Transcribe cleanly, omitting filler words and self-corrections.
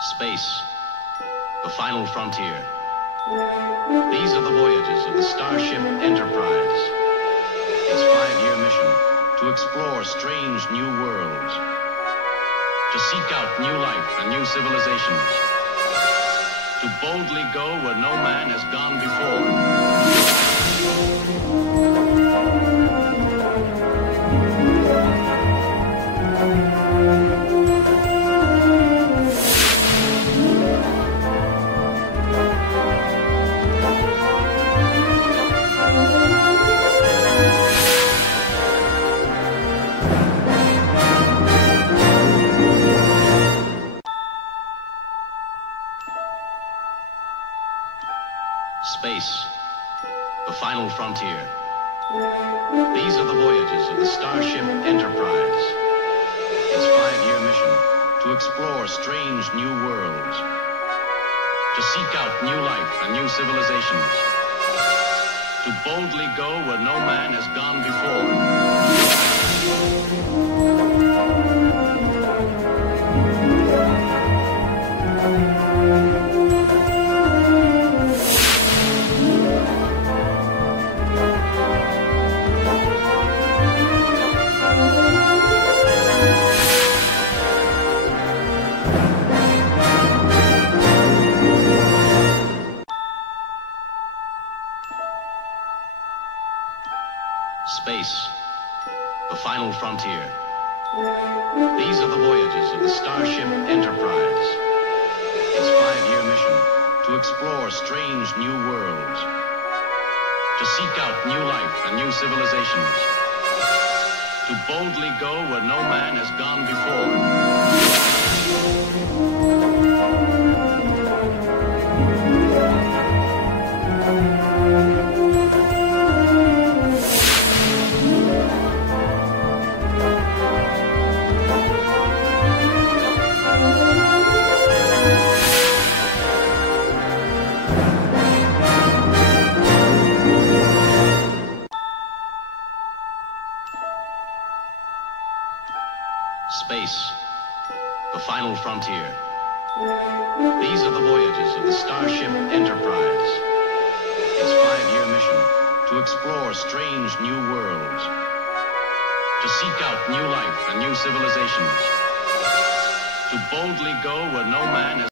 Space, the final frontier. These are the voyages of the Starship Enterprise. Its 5-year mission, to explore strange new worlds, to seek out new life and new civilizations, to boldly go where no man has gone before. Space, the final frontier. These are the voyages of the Starship Enterprise. Its 5-year mission, to explore strange new worlds, to seek out new life and new civilizations, to boldly go where no man has gone before. Space, the final frontier. These are the voyages of the Starship Enterprise. Its 5-year mission, to explore strange new worlds, to seek out new life and new civilizations, to boldly go where no man has gone before. Space, the final frontier. These are the voyages of the Starship Enterprise. Its 5-year mission, to explore strange new worlds, to seek out new life and new civilizations, to boldly go where no man has